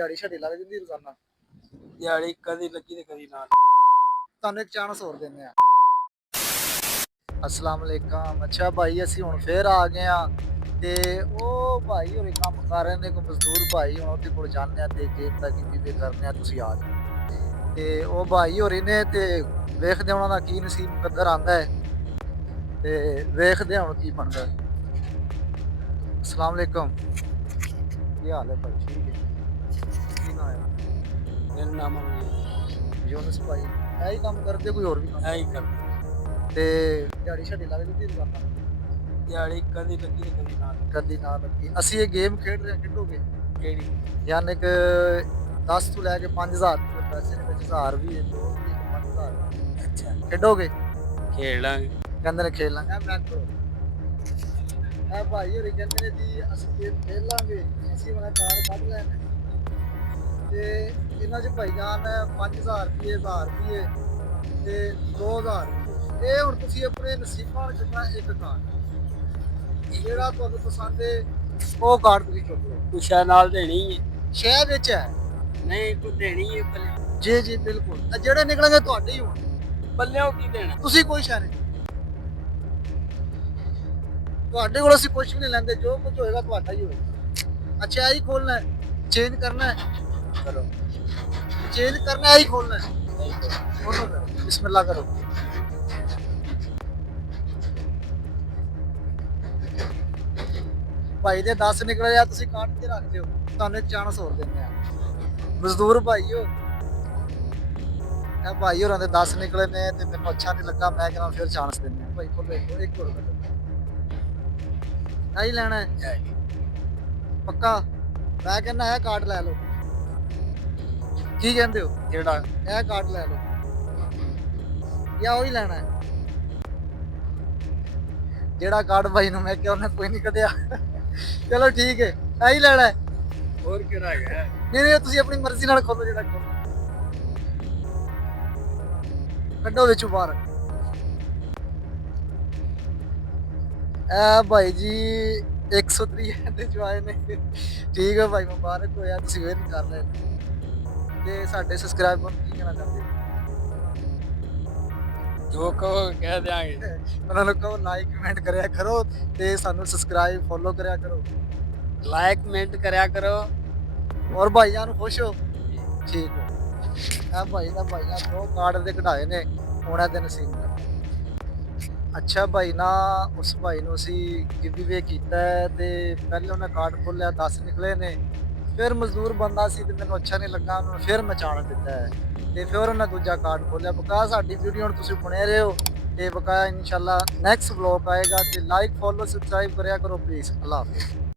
ਦਿਹਾੜੀ ਛੱਡੀ ਲੱਗ ਜਾਂਦੀ ਰੋਜ਼ਾਨਾ। ਦਿਹਾੜੀ ਕਦੀ ਲੱਗੀ ਤੇ ਕਦੀ ਨਾ। ਤੁਹਾਨੂੰ ਇੱਕ ਚਾਂਸ ਹੋਰ ਦਿੰਦੇ ਆ। ਅਸਲਾਮ ਅਲੈਕਮ। ਅੱਛਾ ਭਾਈ, ਅਸੀਂ ਹੁਣ ਫੇਰ ਆ ਗਏ ਆ ਤੇ ਉਹ ਭਾਈ ਹੋਰੇ ਕੰਮ ਕਰ ਰਹੇ ਨੇ, ਕੋਈ ਮਜ਼ਦੂਰ ਭਾਈ, ਹੁਣ ਉਹਦੇ ਕੋਲ ਜਾਂਦੇ ਆ ਤੇ ਗੇਮ ਦਾ ਕੀ ਕਰਨੇ ਆ, ਤੁਸੀਂ ਆ ਜਾਓ। ਤੇ ਉਹ ਭਾਈ ਹੋਰੀ ਨੇ ਤੇ ਵੇਖਦੇ ਉਹਨਾਂ ਦਾ ਕੀ ਨਸੀਬ ਮੁਕੱਦਰ ਆਂਦਾ ਹੈ ਤੇ ਵੇਖਦੇ ਹੁਣ ਕੀ ਬਣਦਾ। ਅਸਲਾਮ ਅਲੈਕਮ, ਕੀ ਹਾਲ ਹੈ ਭਾਈ? ਠੀਕ ਹੈ। ਕੀ ਨਾਮ ਹੈ? ਮੇਰਾ ਨਾਮ ਯੂਨਸ ਭਾਈ। ਇਹੀ ਕੰਮ ਕਰਦੇ, ਕੋਈ ਹੋਰ ਵੀ ਕੰਮ? ਐ ਕਰ। ਤੇ ਦਿਹਾੜੀ ਛੱਡੀ ਲੱਗ ਜਾਂਦੀ ਰੋਜ਼ਾਨਾ। ਦਿਹਾੜੀ ਕਦੀ ਲੱਗੀ ਤੇ ਕਦੀ ਨਾ। ਕਦੀ ਨਾ ਲੱਗੀ। ਅਸੀਂ ਇਹ ਗੇਮ ਖੇਡ ਰਹੇ, ਖੇਡੋਗੇ? ਕਿਹੜੀ? ਯਾਨੀ ਕਿ 10 ਤੋਂ ਲੈ ਕੇ 5000 ਰੁਪਏ ਪੈਸੇ ਨੇ ਵਿੱਚ, 1000 ਵੀ ਹੈ, 2 ਵੀ ਹੈ, 5000। ਅੱਛਾ, ਖੇਡੋਗੇ? ਖੇਡ ਲਾਂਗੇ। ਕਹਿੰਦੇ ਨੇ ਖੇਡ ਲਾਂਗੇ। ਮੈਂ ਕਰੋ ਇਹ ਭਾਈ ਹੋਰੀ ਕਹਿੰਦੇ ਨੇ ਜੀ ਅਸੀਂ ਗੇਮ ਖੇਡ ਲਾਂਗੇ, ਅਸੀਂ ਉਹਨਾਂ ਕਾਰ ਕੱਢ ਲੈਣੇ ਤੇ ਇਹਨਾਂ 'ਚ ਭਾਈਜਾਨ 5000 ਰੁਪਏ, 1000 ਰੁਪਏ ਤੇ 2000 ਰੁਪਏ। ਇਹ ਹੁਣ ਤੁਸੀਂ ਆਪਣੇ ਨਸੀਬਾਂ ਨਾਲ ਚੁੱਕਣਾ ਇੱਕ ਕਾਰਡ, ਜਿਹੜਾ ਤੁਹਾਨੂੰ ਪਸੰਦ ਹੈ ਉਹ ਕਾਰਡ ਤੁਸੀਂ ਚੁੱਕ ਲਓ। ਪੁੱਛਾ ਨਾਲ ਦੇਣੀ ਹੈ? ਸ਼ਹਿਰ ਵਿੱਚ ਹੈ। ਨਹੀਂ, ਤੂੰ ਦੇਣੀ ਹੈ ਪੱਲੇ। ਜੀ ਜੀ ਬਿਲਕੁਲ। ਜਿਹੜੇ ਨਿਕਲਣਗੇ ਤੁਹਾਡੇ ਹੀ ਹੋਣ। ਪੱਲਿਓਂ ਕੀ ਦੇਣਾ? ਤੁਸੀਂ ਕੋਈ ਸ਼ਹਿਰ ਨਹੀਂ, ਤੁਹਾਡੇ ਕੋਲ ਅਸੀਂ ਕੁਝ ਵੀ ਨਹੀਂ ਲੈਂਦੇ, ਜੋ ਕੁਝ ਹੋਏਗਾ ਤੁਹਾਡਾ ਹੀ ਹੋਏਗਾ। ਅੱਛਾ, ਇਹੀ ਖੋਲਣਾ ਹੈ, ਚੇਂਜ ਕਰਨਾ ਹੈ, ਕਰੋ। ਚੇਂਜ ਕਰਨਾ ਇਹੀ ਖੋਲਣਾ ਹੈ। ਖੋਲੋ ਕਰੋ, ਬਿਸਮਿਲ੍ਲਾ ਕਰੋ। ਭਾਈ ਦੇ 10 ਨਿਕਲੇ ਆ, ਤੁਸੀਂ ਕਾਟ ਕੇ ਰੱਖ ਦਿਓ। ਤੁਹਾਨੂੰ ਇੱਕ ਚਾਂਸ ਹੋਰ ਦਿੰਦੇ ਆ। ਮਜ਼ਦੂਰ ਭਾਈ ਹੋ, ਇਹ ਭਾਈ ਹੋਰਾਂ ਦੇ 10 ਨਿਕਲੇ ਨੇ ਤੇ ਮੈਨੂੰ ਅੱਛਾ ਨਹੀਂ ਲੱਗਾ, ਮੈਂ ਕਹਿੰਦਾ ਫਿਰ ਚਾਂਸ ਦਿੰਦੇ ਆ। ਭਾਈ ਖੋਲੋ, ਇੱਕ ਹੋਰ ਕੱਢੋ। ਨਹੀਂ ਲੈਣਾ ਹੈ ਪੱਕਾ? ਮੈਂ ਕਹਿੰਦਾ ਇਹ ਕਾਰਡ ਲੈ ਲਓ। ਕੀ ਕਹਿੰਦੇ ਹੋ? ਜਿਹੜਾ ਇਹ ਕਾਰਡ ਲੈ ਲਓ ਜਾਂ ਉਹੀ ਲੈਣਾ ਹੈ? ਜਿਹੜਾ ਕਾਰਡ ਭਾਈ ਨੂੰ ਮੈਂ ਕਿਹਾ ਉਹਨੇ ਕੋਈ ਨਹੀਂ ਕੱਢਿਆ। ਚਲੋ ਠੀਕ ਹੈ, ਇਹੀ ਲੈਣਾ ਹੈ। ਹੋਰ ਕਿਹੜਾ ਹੈਗਾ? ਨਹੀਂ ਨਹੀਂ, ਤੁਸੀਂ ਆਪਣੀ ਮਰਜ਼ੀ ਨਾਲ ਖੋਲੋ, ਜਿਹੜਾ ਖੋਲੋ। ਕੱਢੋ ਵਿੱਚੋਂ ਬਾਹਰ। ਇਹ ਭਾਈ ਜੀ 130 ਦੇ ਜੋ ਆਏ ਨੇ। ਠੀਕ ਹੈ ਭਾਈ, ਮੁਬਾਰਕ ਹੋਇਆ, ਤੁਸੀਂ ਵਿਨ ਕਰ ਲਏ। ਤੇ ਸਾਡੇ ਸਬਸਕ੍ਰਾਈਬਰ ਨੂੰ ਕੀ ਕਹਿਣਾ ਚਾਹੁੰਦੇ? ਜੋ ਕਹੋ ਕਹਿ ਦਿਆਂਗੇ। ਉਹਨਾਂ ਨੂੰ ਕਹੋ ਲਾਈਕ ਕਮੈਂਟ ਕਰਿਆ ਕਰੋ ਤੇ ਸਾਨੂੰ ਸਬਸਕ੍ਰਾਈਬ ਫੋਲੋ ਕਰਿਆ ਕਰੋ। ਲਾਈਕ ਕਮੈਂਟ ਕਰਿਆ ਕਰੋ। ਔਰ ਭਾਈਆਂ ਨੂੰ ਖੁਸ਼ ਹੋ। ਠੀਕ ਹੋ। ਇਹ ਭਾਈ ਦਾ ਭਾਈਆਂ 2 ਕਾਰਡ ਦੇ ਕਢਾਏ ਨੇ, ਹੁਣ ਇਹਦੇ ਨਸੀਬ ਦਾ। ਅੱਛਾ ਭਾਈ ਨਾ, ਉਸ ਭਾਈ ਨੂੰ ਅਸੀਂ ਗਿਵਅਵੇ ਕੀਤਾ ਹੈ ਤੇ ਪਹਿਲੇ ਉਹਨੇ ਕਾਰਡ ਖੋਲਿਆ, 10 ਨਿਕਲੇ ਨੇ। ਫਿਰ ਮਜ਼ਦੂਰ ਬੰਦਾ ਸੀ ਤੇ ਮੈਨੂੰ ਅੱਛਾ ਨਹੀਂ ਲੱਗਾ, ਉਹਨੂੰ ਫਿਰ ਮੈਂ ਚਾਂਸ ਦਿੱਤਾ ਹੈ ਤੇ ਫਿਰ ਉਹਨੇ ਦੂਜਾ ਕਾਰਡ ਖੋਲਿਆ। ਬਕਾਇਆ ਸਾਡੀ ਵੀਡੀਓ ਹੁਣ ਤੁਸੀਂ ਬਣੇ ਰਹੇ ਹੋ ਤੇ ਬਕਾਇਆ ਇਨਸ਼ਾਅੱਲਾ ਨੈਕਸਟ ਵਲੌਗ ਆਏਗਾ ਤੇ ਲਾਈਕ ਫੋਲੋ ਸਬਸਕ੍ਰਾਈਬ ਕਰਿਆ ਕਰੋ ਪਲੀਜ਼। ਅੱਲਾ ਹਾਫਿਜ਼।